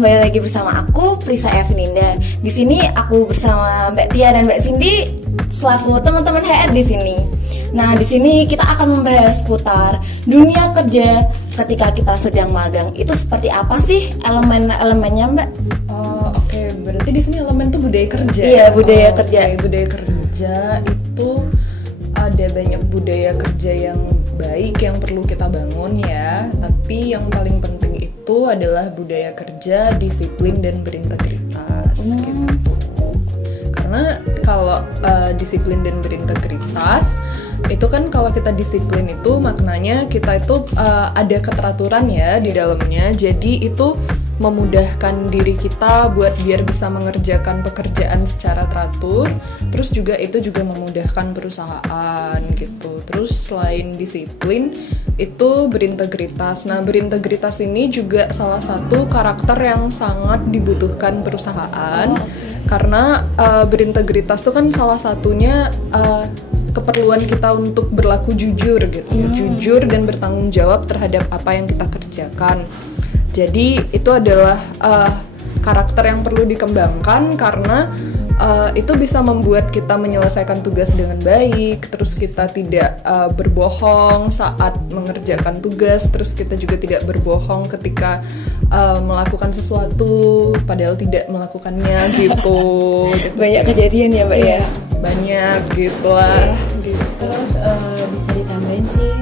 kembali lagi bersama aku Prisa Eveninda. Di sini aku bersama Mbak Tia dan Mbak Cindy selaku teman-teman HR di sini. Nah, di sini kita akan membahas seputar dunia kerja ketika kita sedang magang. Itu seperti apa sih elemen-elemennya, Mbak? Oke, berarti di sini elemen tuh budaya kerja. Iya, budaya kerja. Budaya kerja itu ada banyak budaya kerja yang baik yang perlu kita bangun ya. Tapi yang paling penting itu adalah budaya kerja, disiplin dan berintegritas gitu. Karena kalau disiplin dan berintegritas itu kan kalau kita disiplin itu maknanya kita itu ada keteraturan ya di dalamnya. Jadi itu memudahkan diri kita buat biar bisa mengerjakan pekerjaan secara teratur. Terus juga itu juga memudahkan perusahaan gitu. Terus selain disiplin itu berintegritas. Nah, berintegritas ini juga salah satu karakter yang sangat dibutuhkan perusahaan. Karena berintegritas itu kan salah satunya keperluan kita untuk berlaku jujur gitu. Jujur dan bertanggung jawab terhadap apa yang kita kerjakan. Jadi itu adalah karakter yang perlu dikembangkan karena itu bisa membuat kita menyelesaikan tugas dengan baik. Terus kita tidak berbohong saat mengerjakan tugas. Terus kita juga tidak berbohong ketika melakukan sesuatu padahal tidak melakukannya gitu. Banyak kejadian ya, Mbak ya? Banyak gitu lah. Gitu. Terus bisa ditambahin sih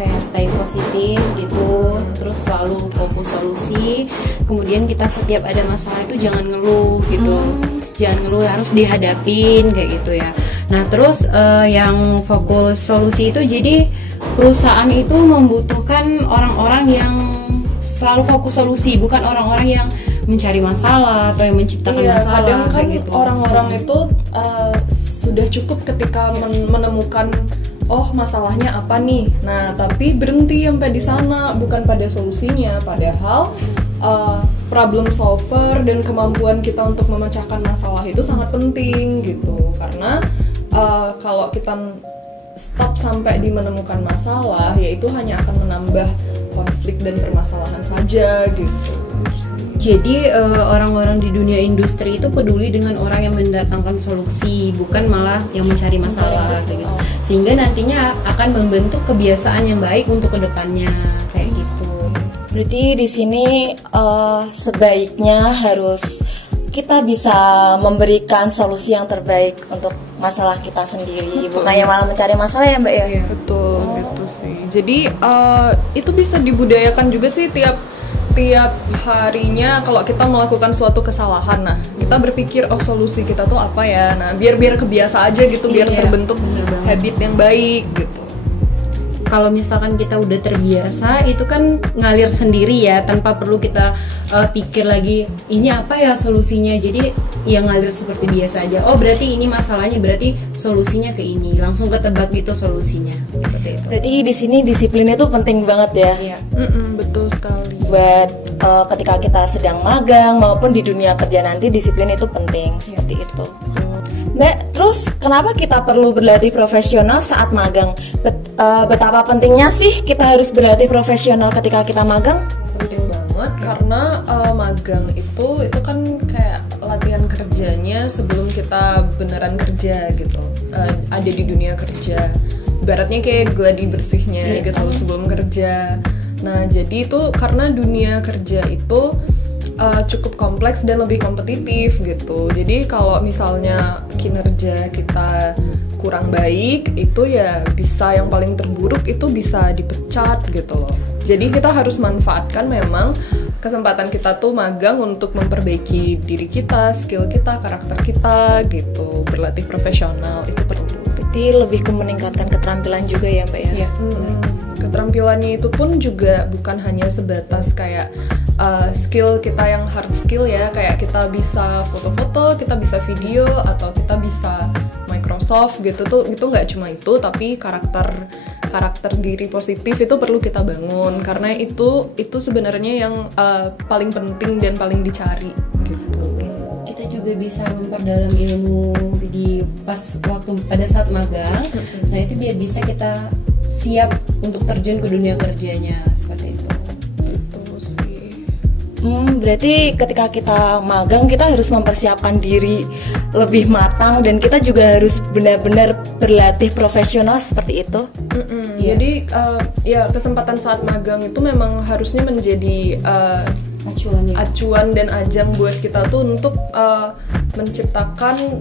kayak stay positif gitu, terus selalu fokus solusi. Kemudian kita setiap ada masalah itu jangan ngeluh gitu, jangan ngeluh, harus dihadapin kayak gitu ya. Nah terus yang fokus solusi itu jadi perusahaan itu membutuhkan orang-orang yang selalu fokus solusi, bukan orang-orang yang mencari masalah atau yang menciptakan masalah. Kadang kan gitu. Orang-orang itu sudah cukup ketika menemukan masalahnya apa nih. Nah, tapi berhenti sampai di sana, bukan pada solusinya. Padahal problem solver dan kemampuan kita untuk memecahkan masalah itu sangat penting gitu. Karena kalau kita stop sampai di menemukan masalah, yaitu hanya akan menambah konflik dan permasalahan saja gitu. Jadi orang-orang di dunia industri itu peduli dengan orang yang mendatangkan solusi, bukan malah yang mencari masalah gitu. Sehingga nantinya akan membentuk kebiasaan yang baik untuk kedepannya kayak gitu. Berarti di sini sebaiknya harus kita bisa memberikan solusi yang terbaik untuk masalah kita sendiri, bukannya malah mencari masalah ya, Mbak ya? Iya, betul gitu sih. Jadi itu bisa dibudayakan juga sih tiap harinya kalau kita melakukan suatu kesalahan. Nah, kita berpikir solusi kita tuh apa ya. Nah, biar kebiasa aja gitu, biar terbentuk habit yang baik gitu. Kalau misalkan kita udah terbiasa, itu kan ngalir sendiri ya, tanpa perlu kita pikir lagi ini apa ya solusinya. Jadi yang ngalir seperti biasa aja. Oh berarti ini masalahnya, berarti solusinya ke ini, langsung ketebak gitu solusinya. Seperti itu. Berarti di sini disiplin itu penting banget ya. Iya. Betul sekali. Buat ketika kita sedang magang maupun di dunia kerja nanti, disiplin itu penting seperti itu. Mbak, terus kenapa kita perlu berlatih profesional saat magang? Betapa pentingnya sih kita harus berlatih profesional ketika kita magang? Penting banget karena magang itu kan kayak latihan kerjanya sebelum kita beneran kerja gitu. Ada di dunia kerja. Ibaratnya kayak gladi bersihnya gitu sebelum kerja. Nah, jadi itu karena dunia kerja itu cukup kompleks dan lebih kompetitif gitu. Jadi kalau misalnya kinerja kita kurang baik, itu ya bisa yang paling terburuk itu bisa dipecat gitu loh. Jadi kita harus manfaatkan memang kesempatan kita tuh magang untuk memperbaiki diri kita, skill kita, karakter kita gitu. Berlatih profesional itu perlu. Berarti lebih ke meningkatkan keterampilan juga ya, Mbak ya? Iya. Keterampilannya itu pun juga bukan hanya sebatas kayak skill kita yang hard skill ya, kayak kita bisa foto-foto, kita bisa video, atau kita bisa Microsoft gitu tuh, itu nggak cuma itu, tapi karakter diri positif itu perlu kita bangun karena itu sebenarnya yang paling penting dan paling dicari gitu. Kita juga bisa memperdalam ilmu pada saat magang. Nah itu biar bisa kita siap untuk terjun ke dunia kerjanya seperti itu. Itu sih. Berarti ketika kita magang kita harus mempersiapkan diri lebih matang dan kita juga harus benar-benar berlatih profesional seperti itu. Jadi ya kesempatan saat magang itu memang harusnya menjadi acuan dan ajang buat kita tuh untuk menciptakan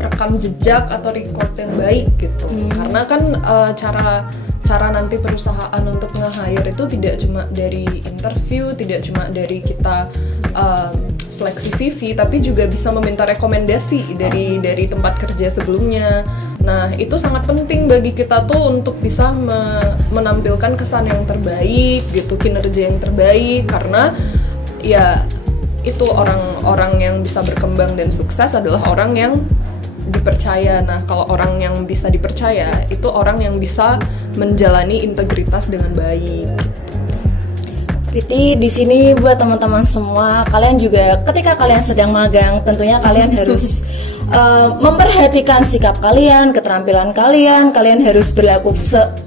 rekam jejak atau record yang baik gitu. Karena kan cara nanti perusahaan untuk nge-hire itu tidak cuma dari interview, tidak cuma dari kita seleksi CV, tapi juga bisa meminta rekomendasi dari tempat kerja sebelumnya. Nah, itu sangat penting bagi kita tuh untuk bisa menampilkan kesan yang terbaik gitu, kinerja yang terbaik, karena ya itu orang-orang yang bisa berkembang dan sukses adalah orang yang dipercaya. Nah, kalau orang yang bisa dipercaya itu orang yang bisa menjalani integritas dengan baik. Berarti di sini buat teman-teman semua, kalian juga ketika kalian sedang magang, tentunya kalian harus memperhatikan sikap kalian, keterampilan kalian harus berlaku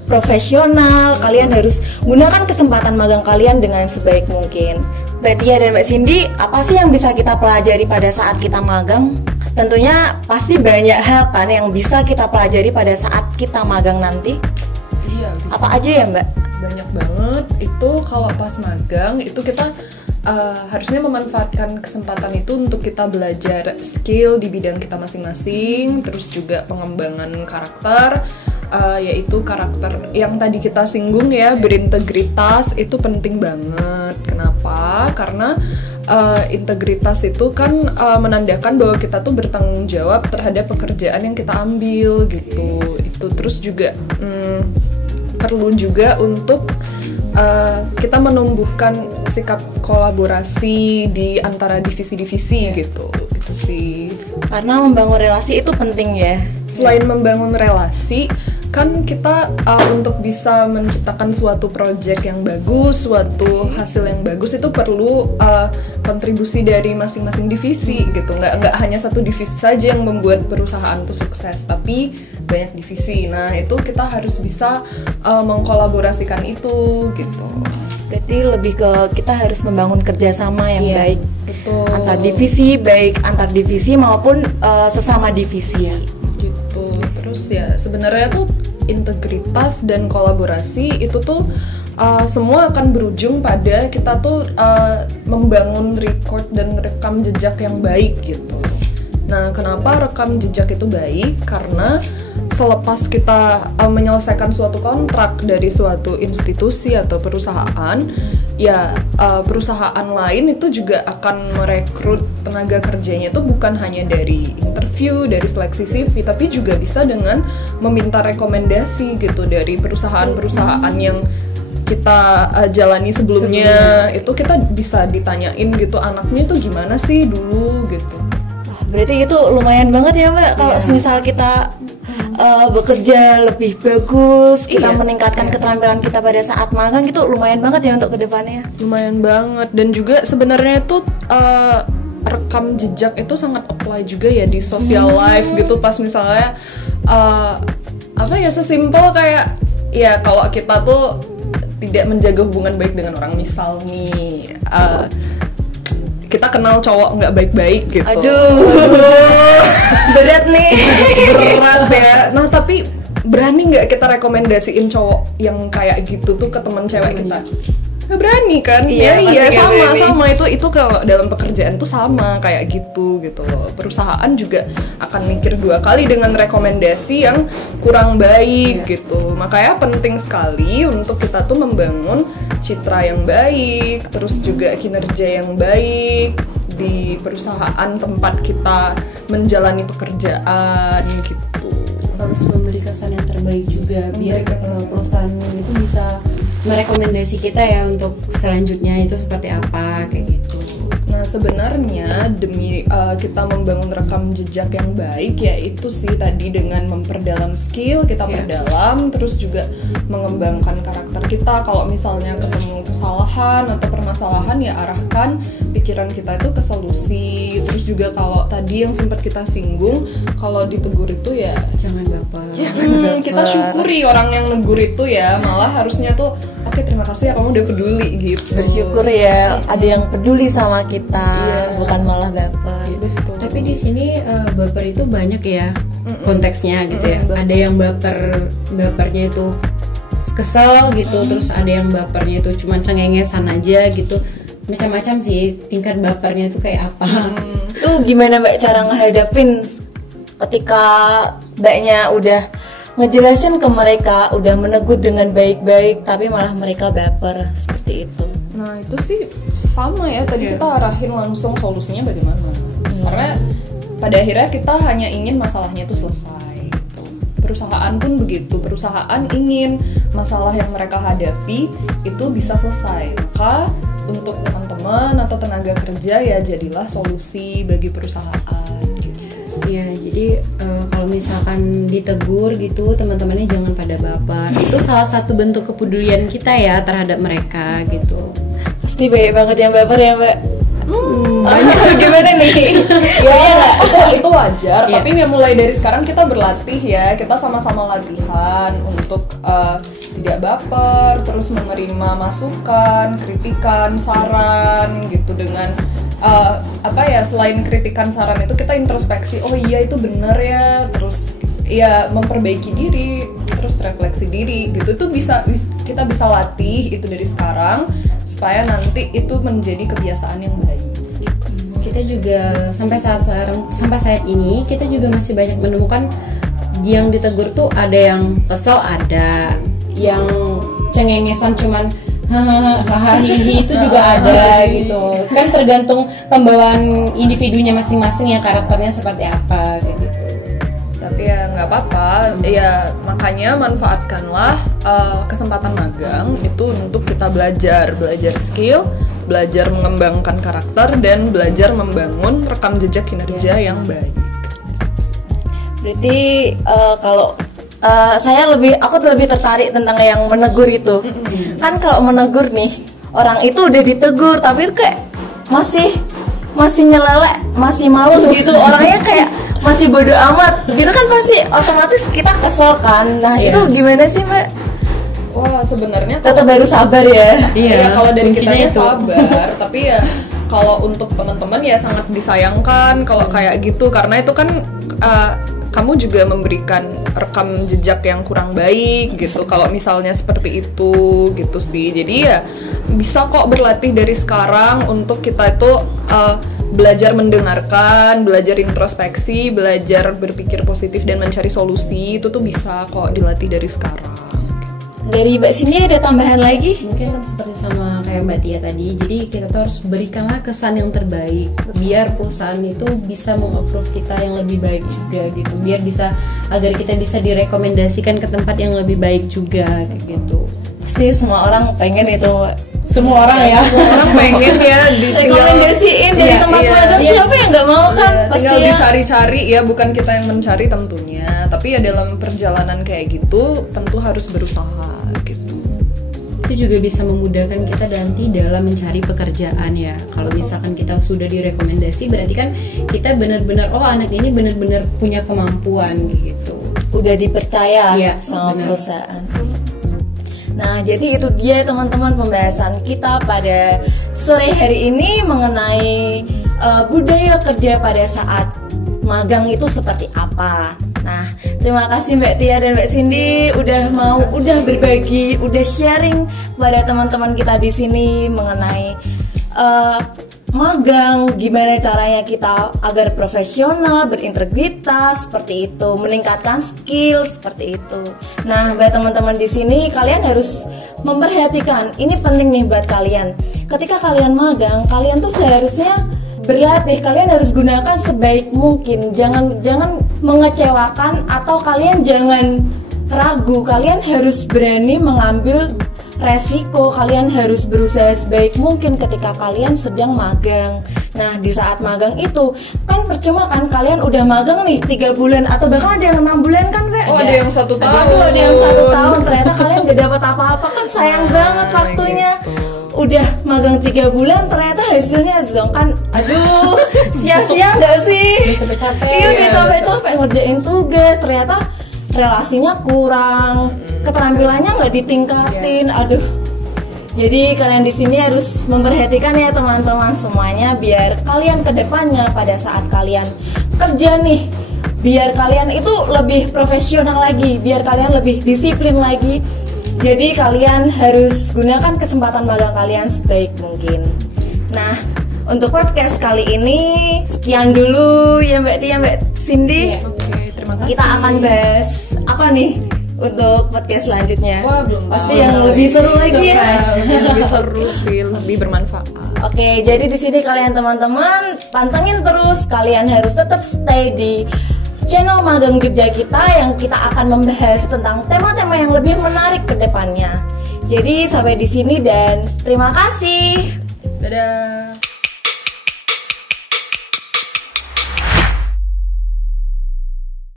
profesional, kalian harus gunakan kesempatan magang kalian dengan sebaik mungkin. Mbak Tia dan Mbak Cindy, apa sih yang bisa kita pelajari pada saat kita magang? Tentunya pasti banyak hal kan yang bisa kita pelajari pada saat kita magang nanti. Iya. Apa aja ya Mbak? Banyak banget. Itu kalau pas magang itu kita harusnya memanfaatkan kesempatan itu untuk kita belajar skill di bidang kita masing-masing, terus juga pengembangan karakter, yaitu karakter yang tadi kita singgung ya, berintegritas itu penting banget. Kenapa? Karena integritas itu kan menandakan bahwa kita tuh bertanggung jawab terhadap pekerjaan yang kita ambil gitu. Itu terus juga perlu juga untuk kita menumbuhkan sikap kolaborasi di antara divisi-divisi gitu sih. Karena membangun relasi itu penting ya. Selain membangun relasi, kan kita untuk bisa menciptakan suatu project yang bagus, suatu hasil yang bagus itu perlu kontribusi dari masing-masing divisi gitu. Nggak hanya satu divisi saja yang membuat perusahaan itu sukses, tapi banyak divisi. Nah, itu kita harus bisa mengkolaborasikan itu gitu. Berarti lebih ke kita harus membangun kerjasama yang baik. Betul. Antar divisi, baik antar divisi maupun sesama divisi ya. Gitu. Terus ya sebenarnya tuh integritas dan kolaborasi itu tuh semua akan berujung pada kita tuh membangun record dan rekam jejak yang baik gitu. Nah, kenapa rekam jejak itu baik? Karena selepas kita menyelesaikan suatu kontrak dari suatu institusi atau perusahaan, ya perusahaan lain itu juga akan merekrut tenaga kerjanya itu bukan hanya dari interview, dari seleksi CV, tapi juga bisa dengan meminta rekomendasi gitu dari perusahaan-perusahaan yang kita jalani sebelumnya. Itu kita bisa ditanyain gitu, anaknya tuh gimana sih dulu gitu. Berarti itu lumayan banget ya Mbak, kalau misal kita bekerja lebih bagus, kita meningkatkan keterampilan kita pada saat magang, itu lumayan banget ya untuk kedepannya. Lumayan banget. Dan juga sebenarnya itu rekam jejak itu sangat apply juga ya di social life gitu. Pas misalnya sesimpel kayak ya kalau kita tuh tidak menjaga hubungan baik dengan orang, misal nih kita kenal cowok nggak baik-baik gitu. Aduh. Berat nih. Berat ya. Nah, tapi berani nggak kita rekomendasiin cowok yang kayak gitu tuh ke teman cewek kita? Nggak berani kan? Iya, sama itu kalau dalam pekerjaan tuh sama kayak gitu loh. Perusahaan juga akan mikir dua kali dengan rekomendasi yang kurang baik gitu. Makanya penting sekali untuk kita tuh membangun citra yang baik, terus juga kinerja yang baik di perusahaan tempat kita menjalani pekerjaan gitu. Harus memberi kesan yang terbaik juga biar perusahaan itu bisa merekomendasi kita ya untuk selanjutnya itu seperti apa kayak gitu. Nah, sebenarnya demi kita membangun rekam jejak yang baik ya itu sih tadi dengan memperdalam skill kita perdalam, terus juga mengembangkan karakter kita. Kalau misalnya ketemu kesalahan atau permasalahan ya arahkan pikiran kita itu ke solusi. Terus juga kalau tadi yang sempat kita singgung, kalau ditegur itu ya jangan baper. Kita syukuri orang yang negur itu ya, malah harusnya tuh oke terima kasih ya kamu udah peduli gitu. Bersyukur ya ada yang peduli sama kita, bukan malah baper. Betul. Tapi di sini baper itu banyak ya konteksnya gitu ya. Ada yang bapernya itu kesel gitu, terus ada yang bapernya itu cuman cengengesan aja gitu. Macam-macam sih tingkat bapernya itu kayak apa. Tuh gimana Mbak cara ngehadapin ketika Mbaknya udah ngejelasin ke mereka, udah menegur dengan baik-baik tapi malah mereka baper seperti itu. Nah itu sih sama ya, tadi kita arahin langsung solusinya bagaimana. Karena pada akhirnya kita hanya ingin masalahnya itu selesai gitu. Perusahaan pun begitu, perusahaan ingin masalah yang mereka hadapi itu bisa selesai. Maka untuk teman-teman atau tenaga kerja ya jadilah solusi bagi perusahaan gitu. Ya, jadi kalau misalkan ditegur gitu, teman-temannya jangan pada baper. Itu salah satu bentuk kepedulian kita ya terhadap mereka gitu. Pasti banyak banget yang baper ya Mbak. Gimana nih? Ya itu wajar. Tapi ya mulai dari sekarang kita berlatih ya, kita sama-sama latihan untuk tidak baper, terus menerima masukan, kritikan, saran gitu dengan selain kritikan saran itu kita introspeksi, oh iya itu bener ya, terus ya memperbaiki diri, terus refleksi diri gitu. Itu kita bisa latih itu dari sekarang supaya nanti itu menjadi kebiasaan yang baik. Kita juga sampai saat ini kita juga masih banyak menemukan yang ditegur tuh ada yang kesel, ada yang cengengesan cuman hahaha itu juga ada gitu. Kan tergantung pembawaan individunya masing-masing ya, karakternya seperti apa kayak gitu. Tapi ya nggak apa-apa, ya makanya manfaatkanlah kesempatan magang itu untuk kita belajar skill, belajar mengembangkan karakter, dan belajar membangun rekam jejak kinerja yang baik. Berarti kalau aku lebih tertarik tentang yang menegur itu. Kan kalau menegur nih, orang itu udah ditegur tapi kayak masih nyelelek, masih malus gitu. Orangnya kayak masih bodoh amat gitu kan, pasti otomatis kita kesel kan. Nah itu gimana sih Mbak? Wah sebenarnya tetap baru sabar ya. Iya kalau dari kitanya sabar, tapi ya kalau untuk teman-teman ya sangat disayangkan kalau kayak gitu, karena itu kan kamu juga memberikan rekam jejak yang kurang baik gitu kalau misalnya seperti itu gitu sih. Jadi ya bisa kok berlatih dari sekarang untuk kita itu belajar mendengarkan, belajar introspeksi, belajar berpikir positif dan mencari solusi. Itu tuh bisa kok dilatih dari sekarang. Dari Mbak Cindy ada tambahan lagi? Mungkin seperti sama kayak Mbak Tia tadi. Jadi kita tuh harus berikanlah kesan yang terbaik biar perusahaan itu bisa meng-approve kita yang lebih baik juga gitu. Biar agar kita bisa direkomendasikan ke tempat yang lebih baik juga kayak gitu. Pasti semua orang pengen itu. Semua orang ya. Semua orang pengen ya direkomendasiin dari tempat magang. Siapa yang nggak mau kan? Tinggal dicari-cari ya, bukan kita yang mencari tentunya. Tapi ya dalam perjalanan kayak gitu tentu harus berusaha gitu. Itu juga bisa memudahkan kita nanti dalam mencari pekerjaan ya. Kalau misalkan kita sudah direkomendasi, berarti kan kita benar-benar anak ini benar-benar punya kemampuan gitu. Udah dipercaya sama perusahaan. Nah, jadi itu dia teman-teman pembahasan kita pada sore hari ini mengenai budaya kerja pada saat magang itu seperti apa. Nah, terima kasih Mbak Tia dan Mbak Cindy udah berbagi, udah sharing kepada teman-teman kita di sini mengenai magang, gimana caranya kita agar profesional, berintegritas seperti itu, meningkatkan skill seperti itu. Nah, buat teman-teman di sini kalian harus memperhatikan, ini penting nih buat kalian. Ketika kalian magang, kalian tuh seharusnya berlatih, kalian harus gunakan sebaik mungkin. Jangan mengecewakan atau kalian jangan ragu, kalian harus berani mengambil resiko, kalian harus berusaha sebaik mungkin ketika kalian sedang magang. Nah, di saat magang itu kan percuma kan kalian udah magang nih 3 bulan atau bahkan ada yang 6 bulan kan Mbak? Oh, ada yang 1 tahun. Ada yang 1 tahun, ternyata kalian gak dapat apa-apa kan, sayang banget waktunya. Gitu. Udah magang 3 bulan ternyata hasilnya zong kan, aduh sia-sia gak sih? Udah capek-capek. Iya, udah capek-capek ngerjain tugas, ternyata relasinya kurang, keterampilannya nggak ditingkatin, aduh Jadi kalian di sini harus memperhatikan ya teman-teman semuanya, biar kalian kedepannya pada saat kalian kerja nih, biar kalian itu lebih profesional lagi, biar kalian lebih disiplin lagi. Jadi kalian harus gunakan kesempatan magang kalian sebaik mungkin. Nah, untuk podcast kali ini sekian dulu ya Mbak Tia, Mbak Cindy. Oke, terima kasih. Kita akan bahas apa nih untuk podcast selanjutnya? Wah, belum Pasti tahu. yang lebih seru lagi ya. Lebih seru sih, lebih bermanfaat. Oke, jadi di sini kalian teman-teman pantengin terus. Kalian harus tetap stay di channel Magang Jogja kita, yang kita akan membahas tentang tema-tema yang lebih menarik ke depannya. Jadi sampai di sini dan terima kasih. Dadah.